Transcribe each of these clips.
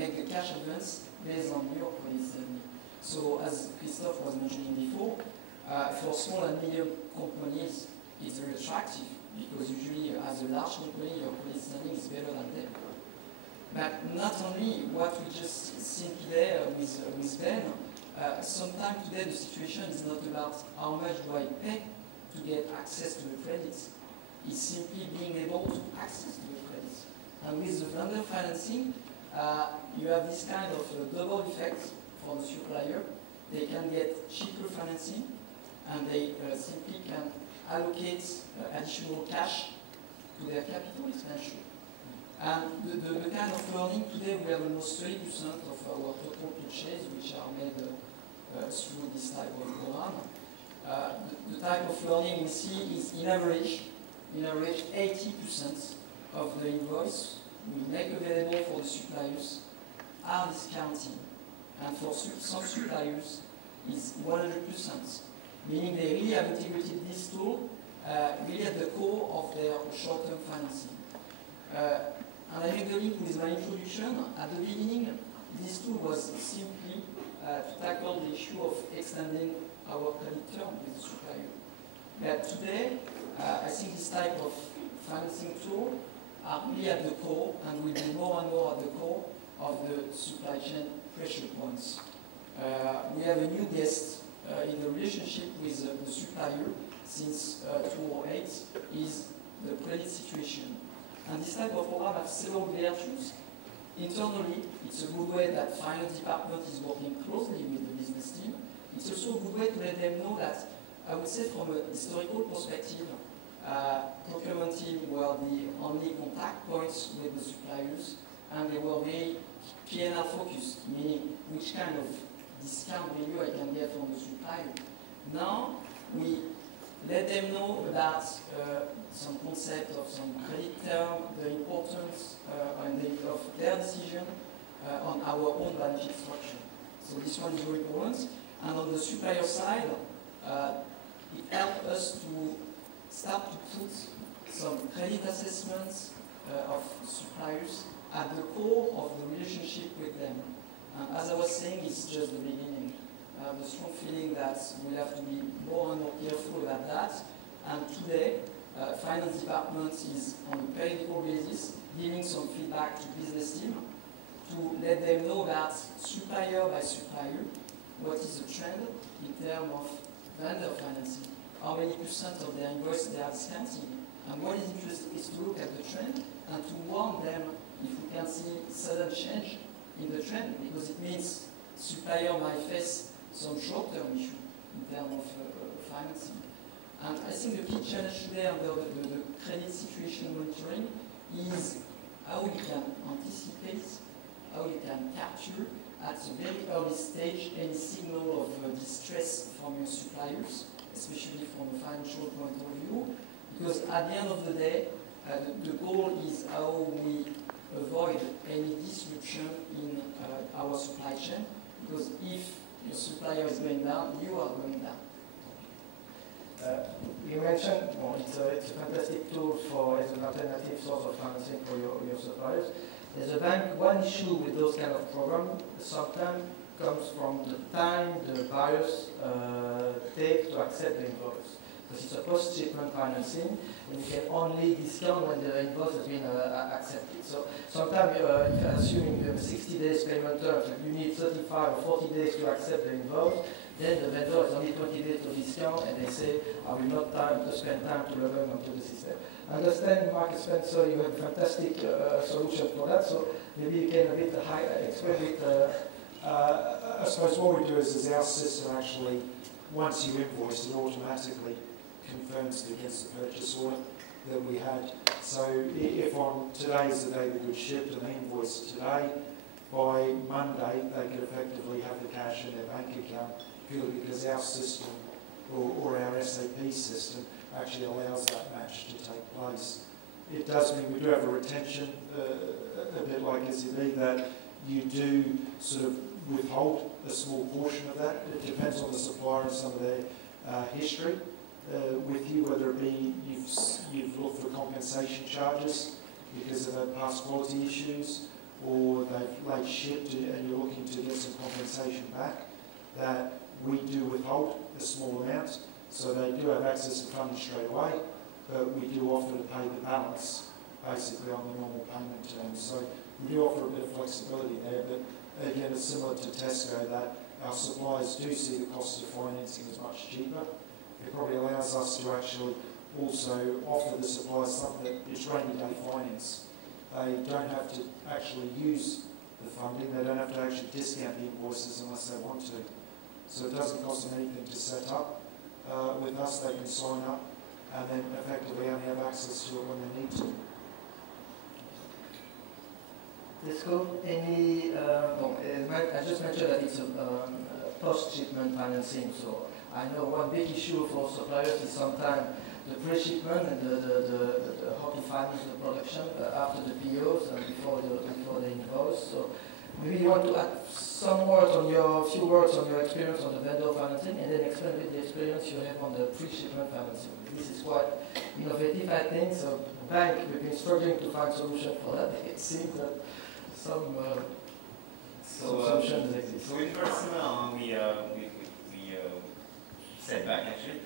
make the cash advance based on your credit standing. So as Christophe was mentioning before, for small and medium companies, it's very attractive because usually as a large company, your credit standing is better than them. But not only what we just seen today with Ben, sometimes today the situation is not about how much do I pay to get access to the credits. It's simply being able to access to the credits. And with the vendor financing, you have this kind of double effect for the supplier. They can get cheaper financing, and they simply can allocate additional cash to their capital expenditure. And the kind of learning today, we have almost 30% of our total purchase which are made through this type of program. The type of learning we see is in average 80% of the invoice we make available for the suppliers are discounting. And for some suppliers, it's 100%, meaning they really have integrated this tool really at the core of their short-term financing. And I make the link with my introduction. At the beginning, this tool was simply to tackle the issue of extending our credit term with the supplier. But today, I think this type of financing tool are really at the core and will be more and more at the core of the supply chain pressure points. We have a new guest in the relationship with the supplier since 2008 is the credit situation. And this type of program has several virtues. Internally, it's a good way that finance department is working closely with the business team. It's also a good way to let them know that, I would say from a historical perspective, procurement team were the only contact points with the suppliers, and they were very P&L focused, meaning which kind of discount value I can get from the supplier. Now, we let them know about some concept of some credit term, the importance of their decision on our own balance sheet structure. So this one is very important. And on the supplier side, it helped us to start to put some credit assessments of suppliers at the core of the relationship with them. And as I was saying, it's just the beginning. The strong feeling that we have to be more and more careful about that. And today, finance department is on a periodical basis giving some feedback to business team to let them know about supplier by supplier what is the trend in terms of vendor financing. How many percent of their invoice they are discounting. And what is interesting is to look at the trend and to warn them if we can see sudden change in the trend, because it means supplier might face some short-term issue in terms of financing. And I think the key challenge today under the credit situation monitoring is how you can anticipate, how you can capture at a very early stage any signal of distress from your suppliers, especially from a financial point of view, because at the end of the day, the goal is how we avoid any disruption in our supply chain, because if your supplier is going down, you are going down. You mentioned, well, it's a fantastic tool as an alternative source of financing for your suppliers. As a bank, one issue with those kind of programs sometimes comes from the time the buyers take to accept the invoice. Because it's a post-shipment financing, and you can only discount when the invoice has been accepted. So sometimes, assuming you have 60 days payment terms, you need 35 or 40 days to accept the invoice, then the vendor has only 20 days to discount, and they say, I will not spend time to log on onto the system. I understand, Mark Spencer, you have a fantastic solution for that, so maybe you can explain a bit. I suppose what we do is our system actually, once you invoice, it automatically confirms it against the purchase order that we had. So if on today is the day the goods shipped and they invoice today, by Monday they could effectively have the cash in their bank account purely because our system or our SAP system actually allows that match to take place. It does mean we do have a retention, a bit like SAP, that you do sort of withhold a small portion of that. It depends on the supplier and some of their history with you, whether it be you've looked for compensation charges because of past quality issues, or they've late shipped and you're looking to get some compensation back, that we do withhold a small amount, so they do have access to funding straight away, but we do offer to pay the balance basically on the normal payment terms. So we do offer a bit of flexibility there, but again, it's similar to Tesco that our suppliers do see the cost of financing as much cheaper. It probably allows us to actually also offer the suppliers something that it's rainy day finance. They don't have to actually use the funding, they don't have to actually discount the invoices unless they want to. So it doesn't cost them anything to set up. With us, they can sign up and then effectively only have access to it when they need to. Tesco, any, I just mentioned that it's a post-shipment financing, so I know one big issue for suppliers is sometimes the pre-shipment and the how to finance the production after the POs and before the invoice. So maybe you want to add some words on few words on your experience on the vendor financing, and then explain a bit the experience you have on the pre-shipment financing. This is quite innovative, I think. So bank, we've been struggling to find solution for that. It seems that some solutions exist. So in person, we set back actually.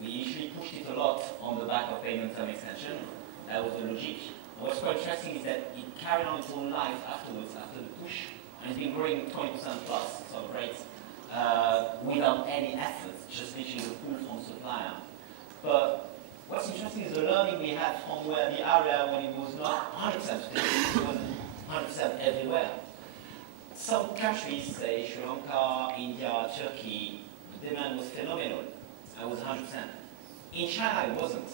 We usually pushed it a lot on the back of payment term extension. That was the logic. What's quite interesting is that it carried on its own life afterwards, after the push, and it's been growing 20% plus sort of rate without any effort, just literally the pull from supplier. But what's interesting is the learning we had from where the area when it was not 100% it was 100% everywhere. Some countries, say Sri Lanka, India, Turkey, the demand was phenomenal. It was 100%. In China, it wasn't.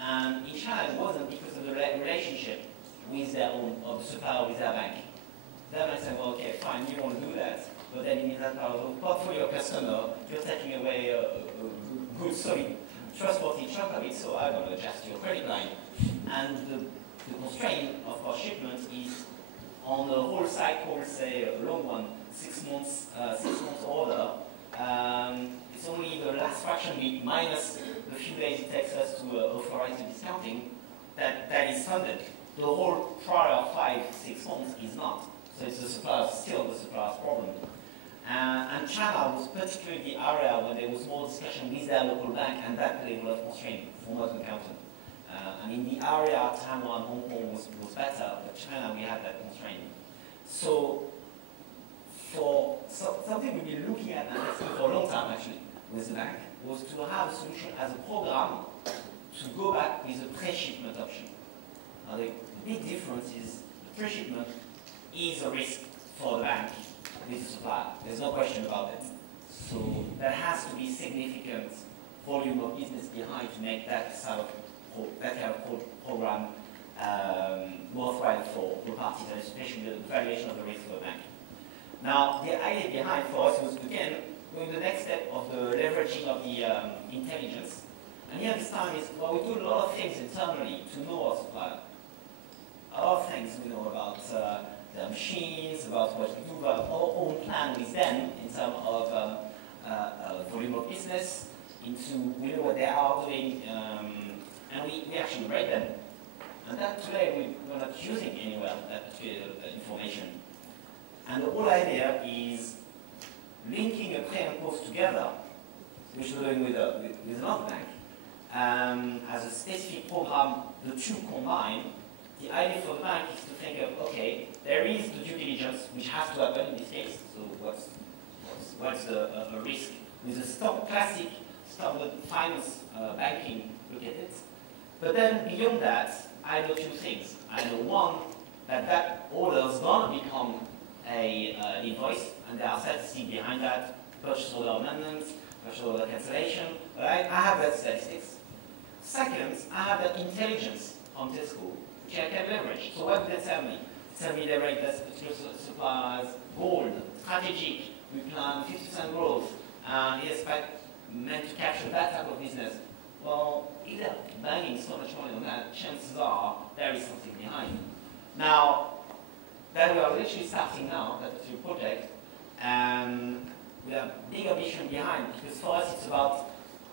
And in China, it wasn't because of the relationship with their own, or the supplier with their bank. Their bank said, well, okay, fine, you want to do that, but then in that part of the portfolio customer, you're taking away a good, solid, trustworthy chunk of it, so I'm going to adjust your credit line. And the constraint of our shipment is on the whole cycle, say a long one, 6 months order, it's only the last fraction bit minus the few days it takes us to authorize the discounting that is funded. The whole prior 5-6 months is not. So it's still the supplier's problem. And China was particularly the area where there was more discussion with their local bank and that level of constraint from what we counted. And in the area, Taiwan, Hong Kong was better, but China, we had that constraint. So for something we've been looking at for a long time actually with the bank was to have a solution as a program to go back with a pre-shipment option. Now the big difference is the pre-shipment is a risk for the bank with the supplier. There's no question about it. So there has to be significant volume of business behind to make that sort of program worthwhile for all parties, and especially the valuation of the risk for the bank. Now, the idea behind for us was, again, going the next step of the leveraging of the intelligence. And here this time is, well, we do a lot of things internally to know our supplier. A lot of things we know about their machines, about what we do, about our own plan with them in terms of volume of business, we know what they are doing, and we actually rate them. And that today we're not using anywhere, that information. And the whole idea is linking a pre and post together, which we're doing with another bank, as a specific program, the two combined. The idea for the bank is to think of, okay, there is the due diligence, which has to happen in this case, so what's the risk? With the classic standard finance banking, look at it. But then beyond that, I know two things. I know one, that order is going to become an invoice, and there are statistics behind that, purchase order amendments, purchase order cancellation, but I have that statistics. Second, I have that intelligence from Tesco, which I can leverage. So what do they tell me? They tell me they rate that particular suppliers gold, strategic, we plan 50% growth, and it's meant to capture that type of business. Well, if they're banging so much money on that, chances are there is something behind. Now, that we are literally starting now, that is your project, and we have big ambition behind, because for us it's about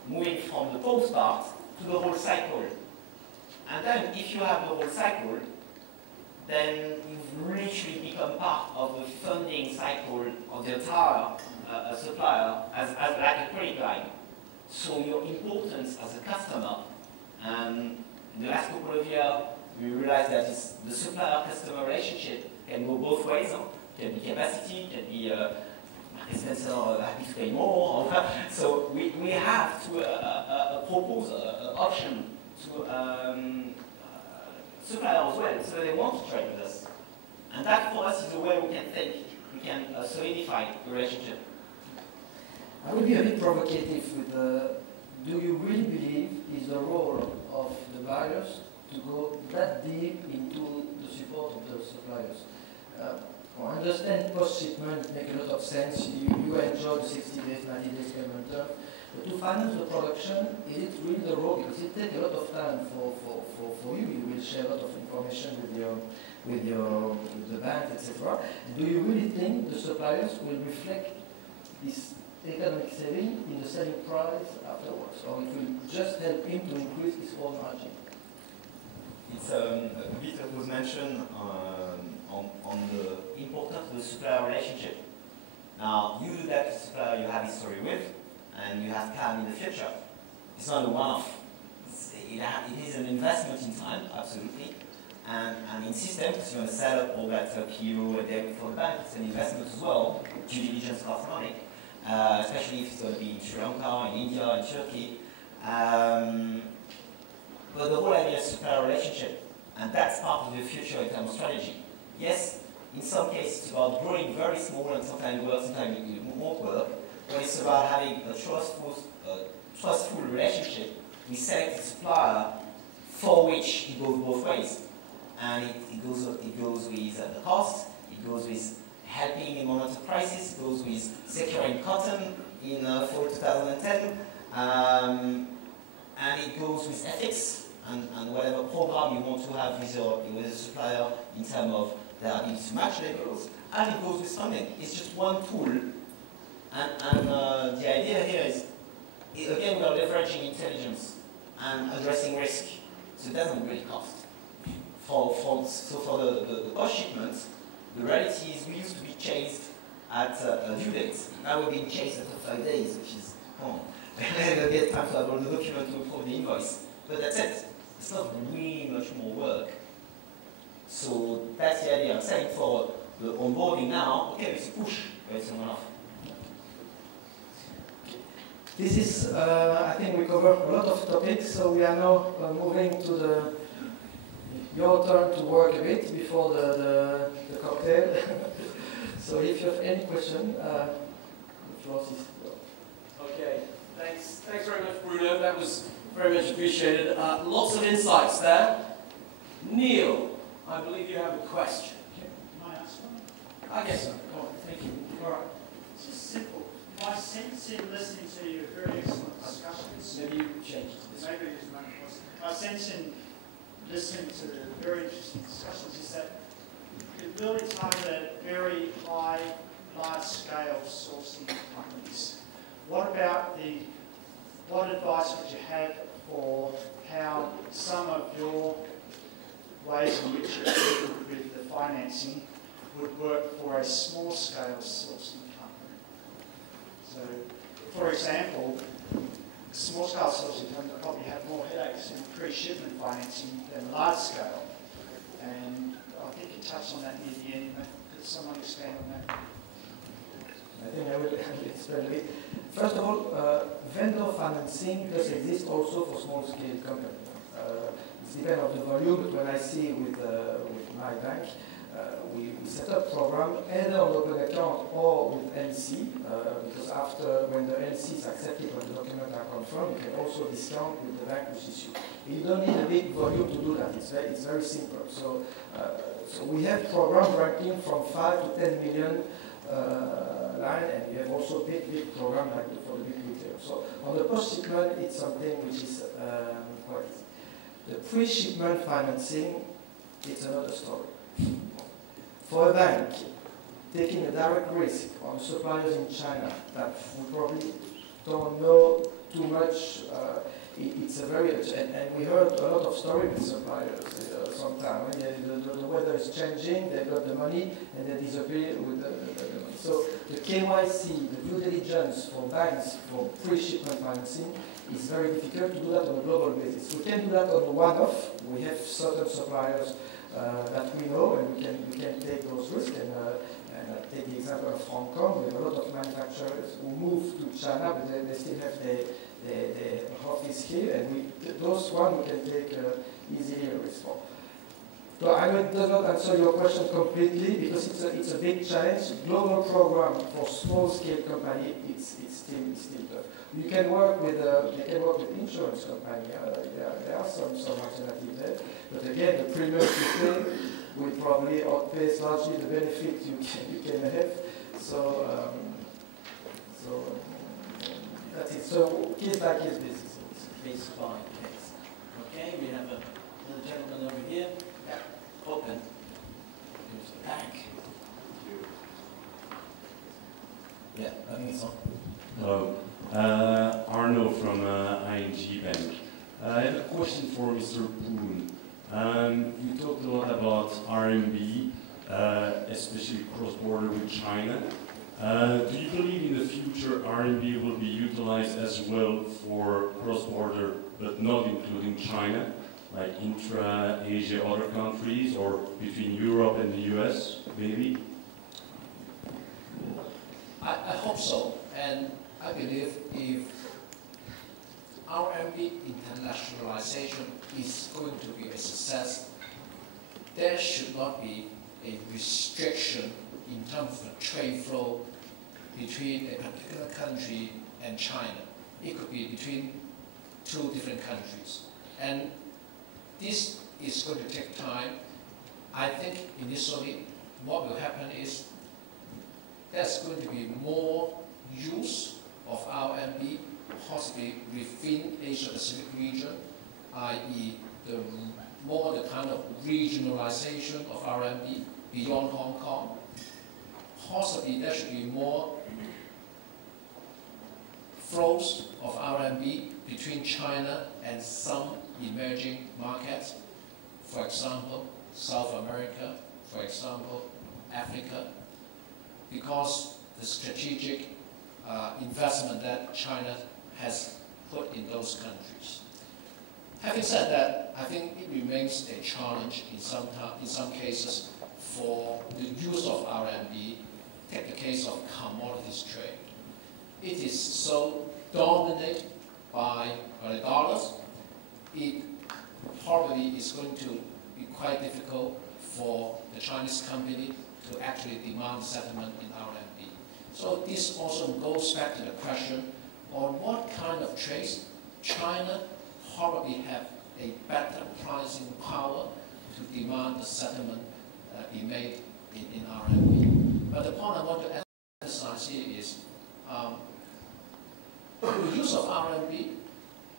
moving from the post part to the whole cycle. And then if you have the whole cycle, then you've literally become part of the funding cycle of the entire supplier as like a credit line. So your importance as a customer, and in the last couple of years, we realized that the supplier-customer relationship can go both ways. It can be capacity, it can be Market Spencer happy to pay more. So we have to propose an option to suppliers as well, so they want to trade with us. And that for us is a way we can think, we can solidify the relationship. I will be a bit provocative with do you really believe is the role of the buyers to go that deep into the support of the suppliers? I understand post-shipment make a lot of sense. You enjoy the 60 days, 90 days payment term. But to finance the production, is it really the role? Because it takes a lot of time for you. You will share a lot of information with the bank, etc. Do you really think the suppliers will reflect this economic saving in the selling price afterwards, or it will just help him to increase his own margin? It's a bit that was mentioned on the importance of the supplier relationship. Now, you do that to supplier you have history with, and you have time in the future. It's not a one-off. It is an investment in time, absolutely, and in system, because you want to set up all that PO a day before the bank, it's an investment as well. Due diligence costs money, especially if it's going to be in Sri Lanka, in India, in Turkey. But the whole idea is supplier relationship, and that's part of the future in terms of strategy. Yes, in some cases it's about growing very small, and sometimes it works, sometimes it won't work. But it's about having a trustful relationship with selected supplier for which it goes both ways. And it goes with the cost, it goes with helping in moments of crisis, it goes with securing cotton in fall 2010, and it goes with ethics and whatever program you want to have with a supplier in terms of their ability to match labels, and it goes with funding. It's just one tool. And the idea here is, again, we are leveraging intelligence and addressing risk, so it doesn't really cost. So for the post shipments, the reality is we used to be chased at due dates. Now we're being chased after 5 days, which is, come on. They'll get time to have all the documents to approve the invoice. But that's it. It's not really much more work. So that's the idea. I'm saying for the onboarding now, okay, it's a push, but it's a one-off. This is, I think we covered a lot of topics, so we are now moving to your turn to work a bit before the cocktail. So if you have any question, the floor is yours. Okay, thanks very much, Bruno. That was very much appreciated. Lots of insights there. Neil, I believe you have a question. Can I ask one? I guess so. Go on, thank you. All right. It's just simple. My sense in listening to your very excellent discussions, Maybe you changed this. maybe it is one of us. My sense in listening to the very interesting discussions is that you're building targeted very high, large-scale sourcing companies. What advice would you have for how some of your ways in which you're dealing with the financing would work for a small-scale sourcing company? So, for example, small-scale sourcing company probably have more headaches in pre-shipment financing than large-scale. And I think you touched on that near the end. Could someone expand on that? I think I will explain a bit. First of all, vendor financing does exist also for small-scale companies. It depends on the volume, but when I see with my bank, we set up a program either on open account or with LC, because after, when the LC is accepted, when the documents are confirmed, you can also discount with the bank which is you. You don't need a big volume to do that. It's very simple. So we have programs ranging from 5 to 10 million line, and we have also big program like for the big retail. So on the post-shipment, it's something which is quite easy. The pre-shipment financing, it's another story. For a bank, taking a direct risk on suppliers in China that we probably don't know too much, it's a very, and we heard a lot of stories with suppliers sometimes. The weather is changing, they've got the money, and they disappear with the money. So the KYC, the due diligence for banks for pre-shipment financing is very difficult to do that on a global basis. We can do that on a one-off. We have certain suppliers that we know, and we can take those risks. And I take the example of Hong Kong. We have a lot of manufacturers who move to China, but they still have the office here, and those ones we can take easily a risk for. So I know it does not answer your question completely because it's a big challenge. Global program for small scale company, it's still tough. You can work with insurance company. There are some alternatives there, but again, the premium you pay will probably outpace largely the benefit you can have. So that's it. So case by case basis. Case by case. Okay, we have another gentleman over here. Yeah, open. Here's the back. Yeah, I think it's on. Hello. Arno from ING Bank. I have a question for Mr. Poon. You talked a lot about RMB, especially cross-border with China. Do you believe in the future RMB will be utilized as well for cross-border, but not including China, like intra-Asia, other countries, or between Europe and the US, maybe? I hope so, and I believe if RMB internationalization is going to be a success, there should not be a restriction in terms of trade flow between a particular country and China. It could be between two different countries. And this is going to take time. I think initially what will happen is there's going to be more use of RMB, possibly within Asia-Pacific region, i.e. more the kind of regionalization of RMB beyond Hong Kong. Possibly there should be more flows of RMB between China and some emerging markets, for example, South America, for example, Africa, because the strategic investment that China has put in those countries. Having said that, I think it remains a challenge in some cases for the use of RMB. Take the case of commodities trade. It is so dominated by the dollars, it probably is going to be quite difficult for the Chinese company to actually demand settlement in RMB. So this also goes back to the question on what kind of trades China probably have a better pricing power to demand the settlement be made in RMB. But the point I want to emphasize here is the use of RMB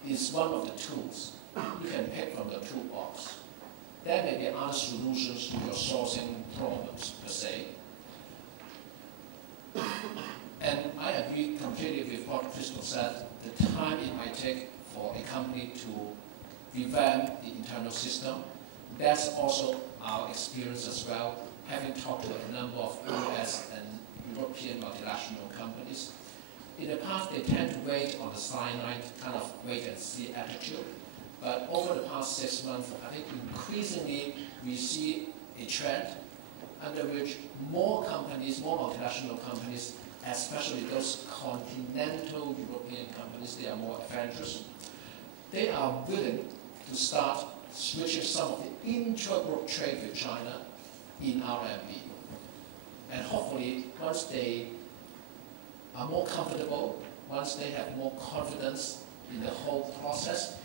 is one of the tools you can pick from the toolbox. There may be other solutions to your sourcing problems per se. And I agree completely with what Christophe said, the time it might take for a company to revamp the internal system. That's also our experience as well, having talked to a number of US and European multinational companies. In the past, they tend to wait on the sideline, kind of wait and see attitude. But over the past 6 months, I think increasingly we see a trend under which more companies, more multinational companies, especially those continental European companies, they are more adventurous. They are willing to start switching some of the intra-group trade with China in RMB. And hopefully, once they are more comfortable, once they have more confidence in the whole process,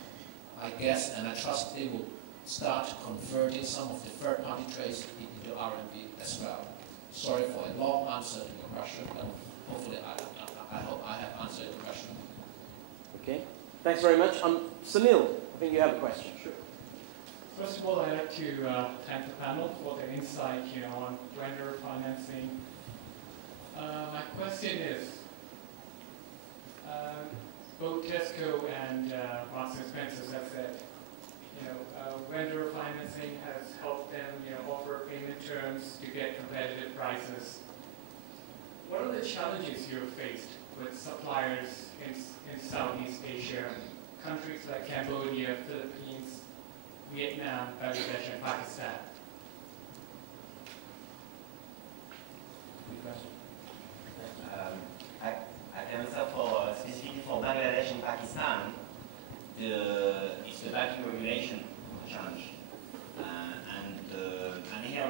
I guess and I trust they will start converting some of the third-party trades into RMB as well. Sorry for a long answer to your question, but hopefully I hope I have answered your question. Okay, thanks very much. Sunil, I think you have a question. Sure. First of all, I'd like to thank the panel for the insight, on vendor financing. My question is, both Tesco and Marks and Spencer's have said, vendor financing has helped them, offer payment terms to get competitive prices. What are the challenges you've faced with suppliers in Southeast Asia, countries like Cambodia, Philippines, Vietnam, Bangladesh, and Pakistan? I can answer for specifically for Bangladesh and Pakistan. It's the banking regulation challenge, and here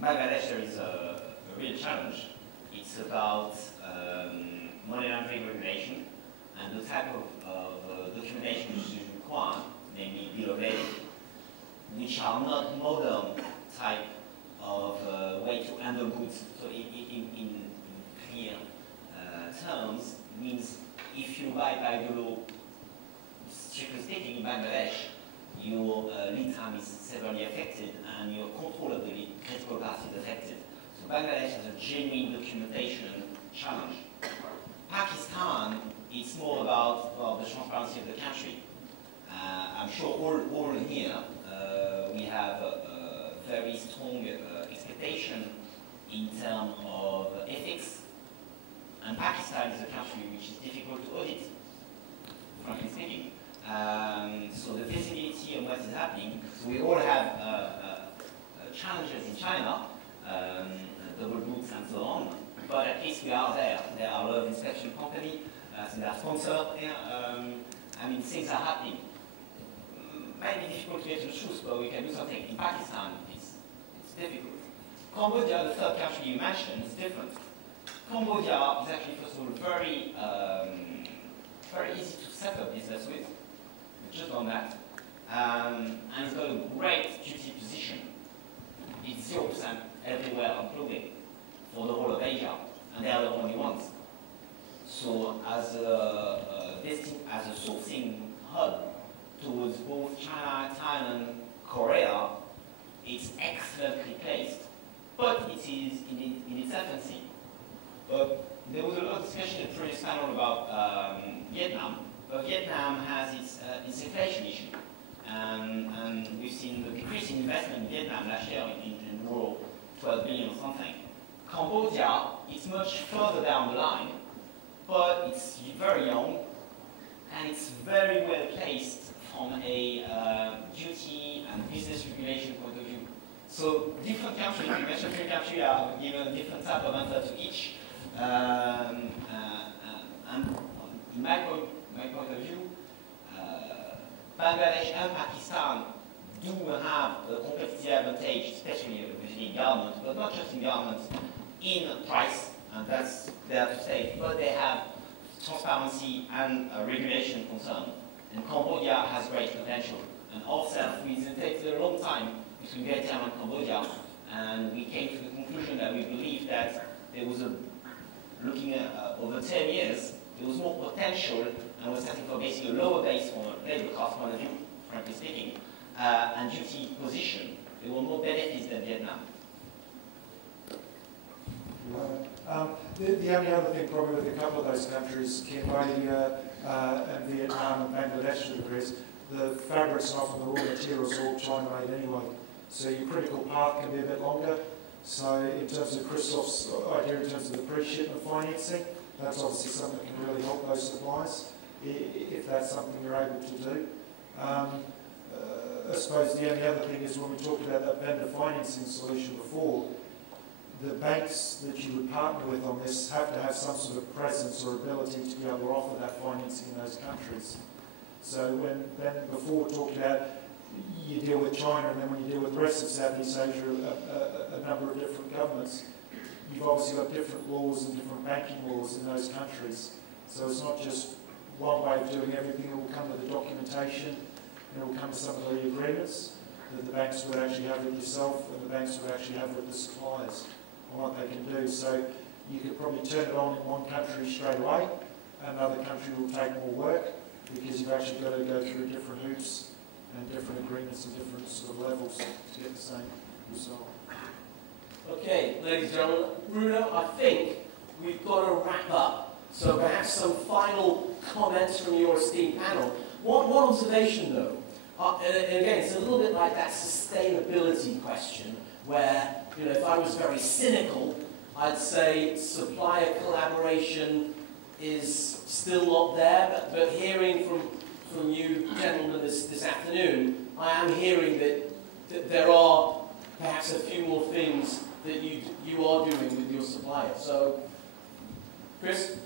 Bangladesh there is a real challenge. It's about money laundering regulation and the type of documentation which is required, namely bill of lading, which are not modern type of way to handle goods. So in clear terms, means if you buy by the law, strictly speaking, in Bangladesh, your lead time is severely affected and your control of the critical path is affected. So Bangladesh has a genuine documentation challenge. Pakistan, it's more about the transparency of the country. I'm sure all here, we have a very strong expectation in terms of ethics. And Pakistan is a country which is difficult to audit, frankly speaking. So the visibility of what is happening, so we all have challenges in China, double books and so on, but at least we are there. There are a lot of inspection companies, so they are sponsored here. I mean, things are happening. Might be difficult to get the truth, but we can do something. In Pakistan, it's difficult. Cambodia, the third country you mentioned, is different. Cambodia is actually, first of all, very easy to set up business with. We've just done that. And it's got a great duty position. It's 0% everywhere on clothing for the whole of Asia, and they are the only ones. So as a sourcing hub towards both China, Thailand, Korea, it's excellently placed. But it is in its infancy. There was a lot of discussion in the previous panel about Vietnam, but Vietnam has its inflation issue. And we've seen the decrease in investment in Vietnam last year in rural 12 billion or something. Cambodia is much further down the line, but it's very young and it's very well placed from a duty and business regulation point of view. So different countries, you mentioned three countries, are given different type of answer to each. And in my point of view, Bangladesh and Pakistan do have a competitive advantage, especially in garments, but not just in garments, in price, and that's there to stay, but they have transparency and regulation concern. And Cambodia has great potential. And ourselves, it takes a long time between Vietnam and Cambodia, and we came to the conclusion that we believe that there was looking at over 10 years, there was more potential, and we're setting for basically a lower base from a labor cost point of view, frankly speaking, and duty position. There were more benefits than Vietnam. The only other thing probably with a couple of those countries, Cambodia and Vietnam and Bangladesh to degrees, the fabrics and often the raw materials are all China made anyway. So your critical path can be a bit longer. So in terms of Christophe's idea in terms of the pre-shipment financing, that's obviously something that can really help those suppliers, if that's something you're able to do. I suppose the only other thing is when we talked about that vendor financing solution before, the banks that you would partner with on this have to have some sort of presence or ability to be able to offer that financing in those countries. So before we talked about you deal with China, and then when you deal with the rest of Southeast Asia, a number of different governments, you've obviously got different laws and different banking laws in those countries. So it's not just one way of doing everything. It will come with the documentation, and it will come with some of the agreements that the banks would actually have with yourself and the banks would actually have with the suppliers on what they can do. So you could probably turn it on in one country straight away, and another country will take more work because you've actually got to go through different hoops and different agreements and different sort of levels to get the same result. Okay, ladies and gentlemen, Bruno, I think we've got to wrap up. So perhaps some final comments from your esteemed panel. One observation though, and again, it's a little bit like that sustainability question, where, you know, if I was very cynical, I'd say supplier collaboration is still not there, but hearing from you gentlemen this afternoon, I am hearing that there are perhaps a few more things that you are doing with your supplier. So, Chris?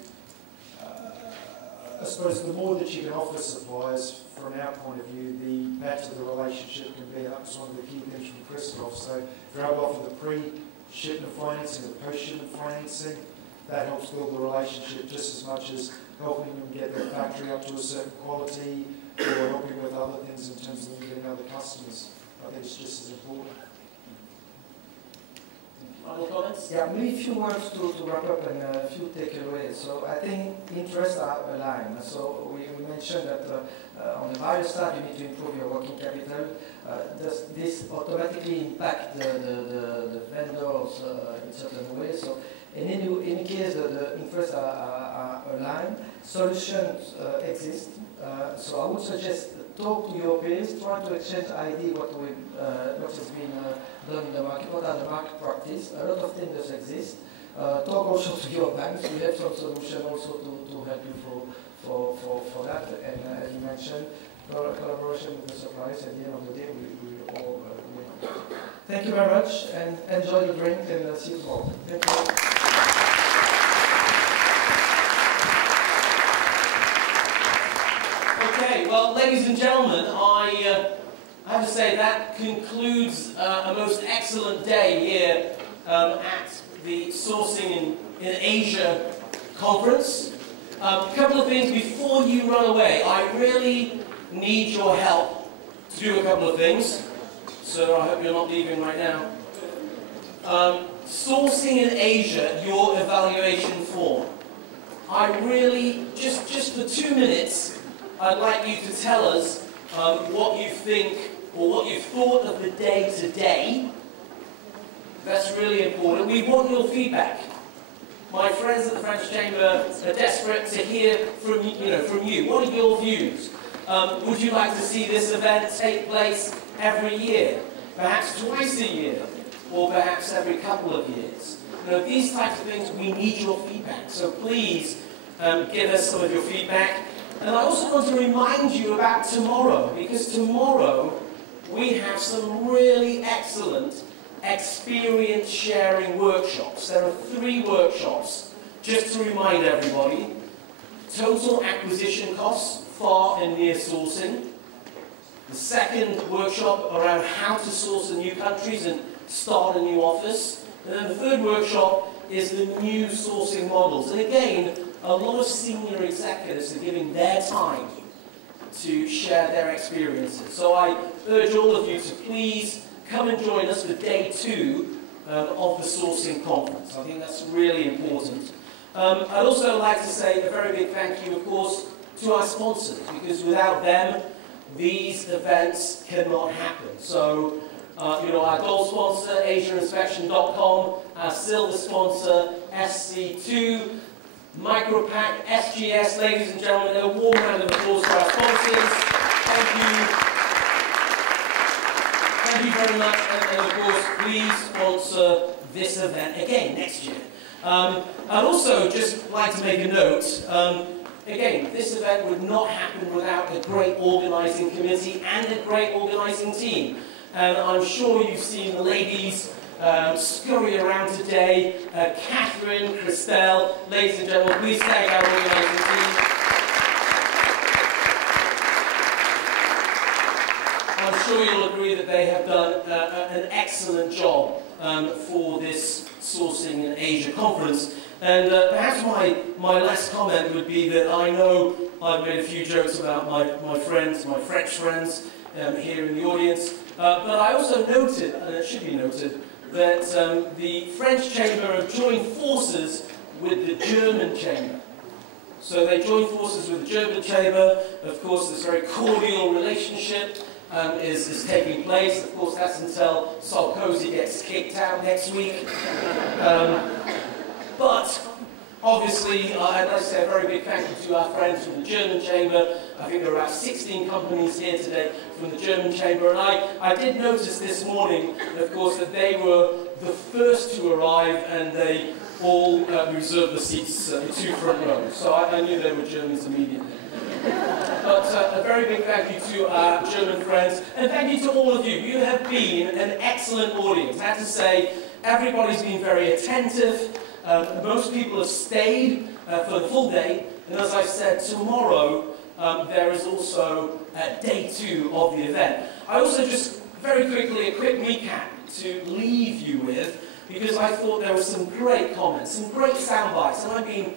I suppose the more that you can offer suppliers, from our point of view, the better the relationship can be. That was one of the key things from Christophe. So if you're able to offer the pre-shipment financing, the post-shipment financing, that helps build the relationship just as much as helping them get their factory up to a certain quality, or helping with other things in terms of them getting other customers. I think it's just as important. Final comments? Yeah, maybe a few words to wrap up and a few takeaways. So I think interests are aligned. So we mentioned that on the buyer side you need to improve your working capital. Does this automatically impact the vendors in certain ways? So in any case, the interests are aligned. Solutions exist. So I would suggest talk to your peers, try to exchange ideas what has been done in the market, what are the market practice. A lot of things does exist. Talk also to your banks. We have some solution also to help you for that. And as you mentioned, collaboration with the suppliers. At the end of the day, we all win. Thank you very much, and enjoy the drink, and see you tomorrow. Thank you. Okay, well, ladies and gentlemen, I have to say that concludes a most excellent day here at the Sourcing in Asia conference. A couple of things before you run away. I really need your help to do a couple of things, so I hope you're not leaving right now. Sourcing in Asia, your evaluation form. I really, just for 2 minutes, I'd like you to tell us what you think or what you've thought of the day today. That's really important. We want your feedback. My friends at the French Chamber are desperate to hear from you. What are your views? Would you like to see this event take place every year? Perhaps twice a year? Or perhaps every couple of years? You know, these types of things, we need your feedback. So please give us some of your feedback. And I also want to remind you about tomorrow, because tomorrow we have some really excellent experience sharing workshops. There are 3 workshops, just to remind everybody. Total acquisition costs, far and near sourcing. The second workshop around how to source in new countries and start a new office. And then the third workshop is the new sourcing models. And again, a lot of senior executives are giving their time to share their experiences. So I urge all of you to please come and join us for day 2 of the sourcing conference. I think that's really important. I'd also like to say a very big thank you, of course, to our sponsors, because without them, these events cannot happen. So, our gold sponsor, AsiaInspection.com, our silver sponsor, SC2, Micropack, SGS, ladies and gentlemen, a warm round of applause for our sponsors. Thank you. Thank you very much, and of course, please sponsor this event again next year. I'd also just like to make a note. Again, this event would not happen without a great organising committee and a great organising team. And I'm sure you've seen the ladies scurry around today. Catherine, Christelle, ladies and gentlemen, please thank our organising team. I'm sure you'll agree that they have done an excellent job for this Sourcing in Asia conference. And perhaps my last comment would be that I know I've made a few jokes about my friends, my French friends here in the audience, but I also noted, and it should be noted, that the French Chamber have joined forces with the German Chamber. So they joined forces with the German Chamber. Of course, this very cordial relationship is taking place. Of course, that's until Sarkozy gets kicked out next week. But Obviously, I'd like to say a very big thank you to our friends from the German Chamber. I think there are about 16 companies here today from the German Chamber, and I did notice this morning, of course, that they were the first to arrive, and they all reserved the seats, the 2 front rows. So I knew they were Germans immediately. But a very big thank you to our German friends, and thank you to all of you. You have been an excellent audience. I have to say, everybody's been very attentive. Most people have stayed for the full day, and as I said, tomorrow there is also day 2 of the event. I also just, very quickly, a quick recap to leave you with, because I thought there were some great comments, some great sound bites, and I've been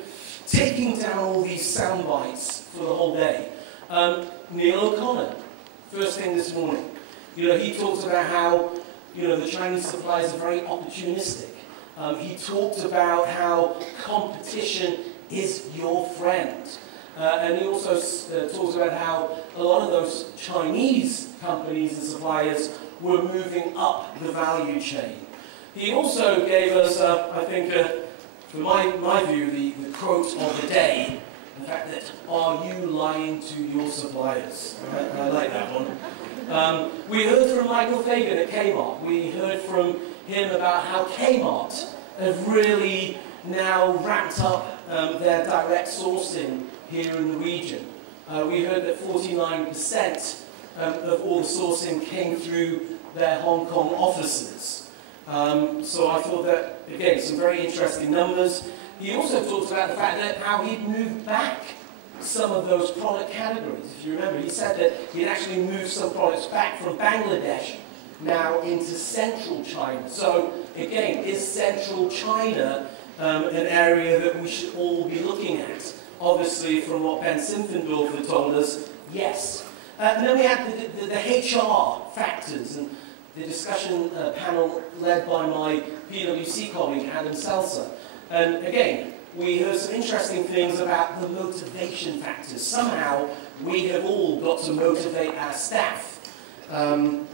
taking down all these sound bites for the whole day. Neil O'Connor, first thing this morning, he talks about how, the Chinese suppliers are very opportunistic. He talked about how competition is your friend. And he also talks about how a lot of those Chinese companies and suppliers were moving up the value chain. He also gave us, I think, from my view, the quote of the day, the fact that, are you lying to your suppliers? I like that one. We heard from Michael Fagan at Kmart. We heard from him about how Kmart have really now ramped up their direct sourcing here in the region. We heard that 49% of all the sourcing came through their Hong Kong offices. So I thought that, again, some very interesting numbers. He also talked about the fact that how he'd moved back some of those product categories. If you remember, he said that he'd actually moved some products back from Bangladesh now into central China. So again, is central China an area that we should all be looking at? Obviously, from what Ben Simpfendorfer told us, yes. And then we had the HR factors and the discussion panel led by my PwC colleague, Adam Seltzer. And again, we heard some interesting things about the motivation factors. Somehow, we have all got to motivate our staff. And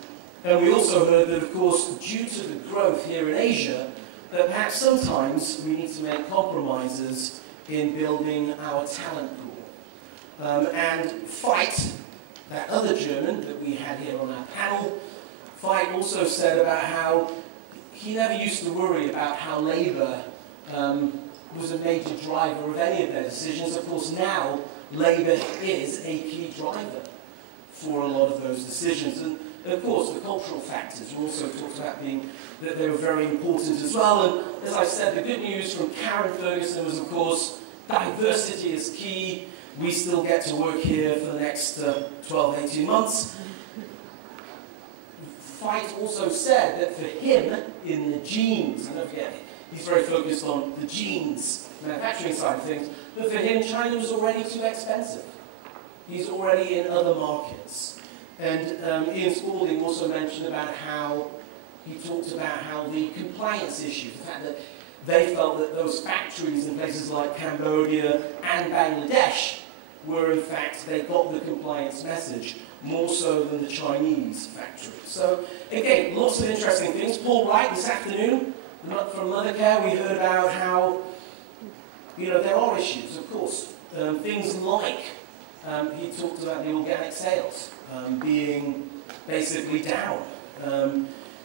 we also heard that, of course, due to the growth here in Asia, that perhaps sometimes we need to make compromises in building our talent pool. And Veit, that other German that we had here on our panel, Veit also said about how he never used to worry about how Labour was a major driver of any of their decisions. Of course, now Labour is a key driver for a lot of those decisions. And of course, the cultural factors were also talked about being that they were very important as well. And as I said, the good news from Karen Ferguson was, of course, diversity is key. We still get to work here for the next 12, 18 months. Veit also said that for him, in the jeans, and don't forget, he's very focused on the jeans manufacturing side of things, but for him, China was already too expensive. He's already in other markets. And Ian Spalding also mentioned about how, he talked about how the compliance issue, the fact that they felt that those factories in places like Cambodia and Bangladesh were, in fact, they got the compliance message more so than the Chinese factories. So, again, lots of interesting things. Paul Wright, this afternoon, from Mothercare, we heard about how, there are issues, of course. Things like, he talked about the organic sales being basically down.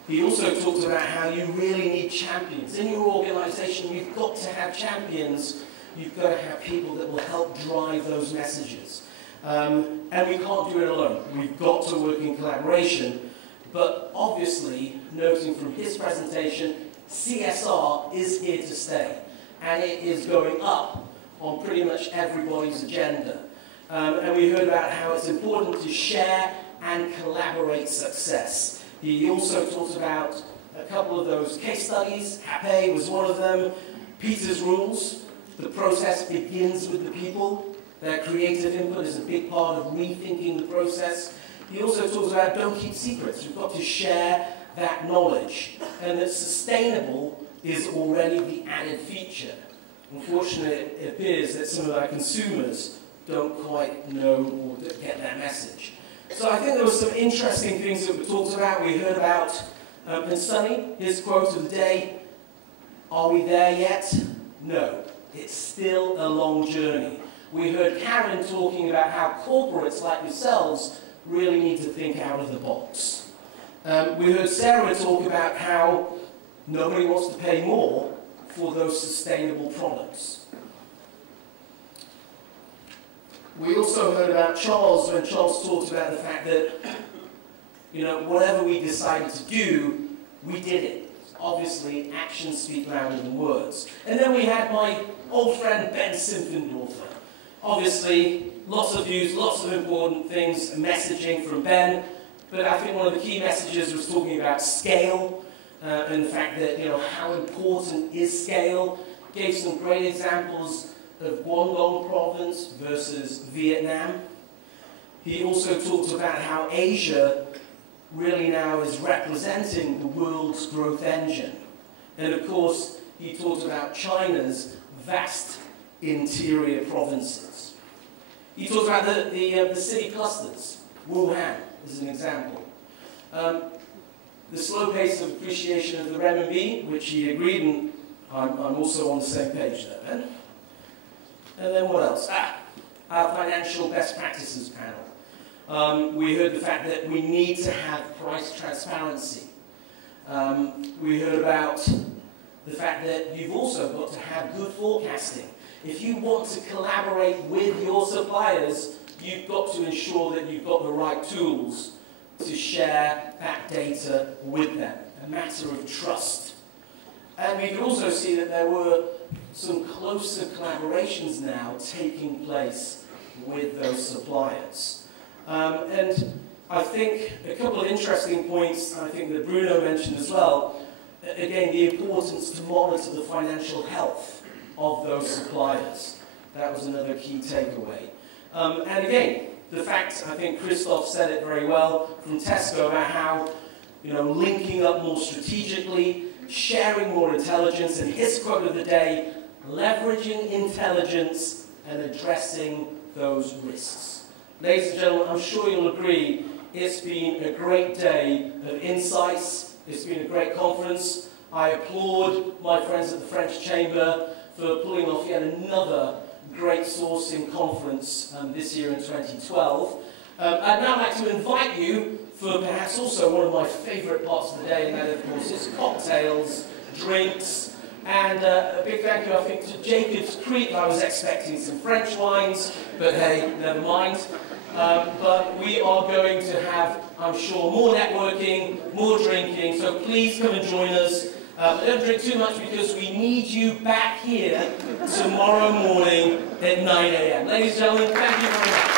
He also talked about how you really need champions. In your organisation, you've got to have champions. You've got to have people that will help drive those messages. And we can't do it alone. We've got to work in collaboration. But obviously, noting from his presentation, CSR is here to stay. And it is going up on pretty much everybody's agenda. And we heard about how it's important to share and collaborate success. He also talked about a couple of those case studies. HAPE was one of them. Peter's rules. The process begins with the people. Their creative input is a big part of rethinking the process. He also talks about don't keep secrets. We've got to share that knowledge. And that sustainable is already the added feature. Unfortunately, it appears that some of our consumers don't quite know or get that message. So I think there were some interesting things that were talked about. We heard about Sunny, his quote of the day, are we there yet? No. It's still a long journey. We heard Karen talking about how corporates like yourselves really need to think out of the box. We heard Sarah talk about how nobody wants to pay more for those sustainable products. We also heard about Charles, when Charles talked about the fact that, you know, whatever we decided to do, we did it. Obviously, actions speak louder than words. And then we had my old friend Ben Simpfendorfer. Obviously, lots of views, lots of important things, messaging from Ben. But I think one of the key messages was talking about scale and the fact that, you know, how important is scale. Gave some great examples of Guangdong province versus Vietnam. He also talked about how Asia really now is representing the world's growth engine. And of course, he talked about China's vast interior provinces. He talked about the city clusters, Wuhan as an example. The slow pace of appreciation of the renminbi, which he agreed, and I'm also on the same page there, Ben. And then what else? Our financial best practices panel. We heard the fact that we need to have price transparency. We heard about the fact that you've also got to have good forecasting. If you want to collaborate with your suppliers, you've got to ensure that you've got the right tools to share that data with them. A matter of trust. And we could also see that there were some closer collaborations now taking place with those suppliers. And I think a couple of interesting points, I think that Bruno mentioned as well, again, the importance to monitor the financial health of those suppliers. That was another key takeaway. And again, the fact, I think Christophe said it very well from Tesco about how, you know, linking up more strategically, sharing more intelligence, and his quote of the day, leveraging intelligence and addressing those risks. Ladies and gentlemen, I'm sure you'll agree, it's been a great day of insights. It's been a great conference. I applaud my friends at the French Chamber for pulling off yet another great sourcing conference this year in 2012. I'd now like to invite you for perhaps also one of my favourite parts of the day, and that of course is cocktails, drinks, and a big thank you, I think, to Jacob's Creek. I was expecting some French wines, but hey, never mind. But we are going to have, I'm sure, more networking, more drinking, so please come and join us. Don't drink too much because we need you back here tomorrow morning at 9 a.m. Ladies and gentlemen, thank you very much.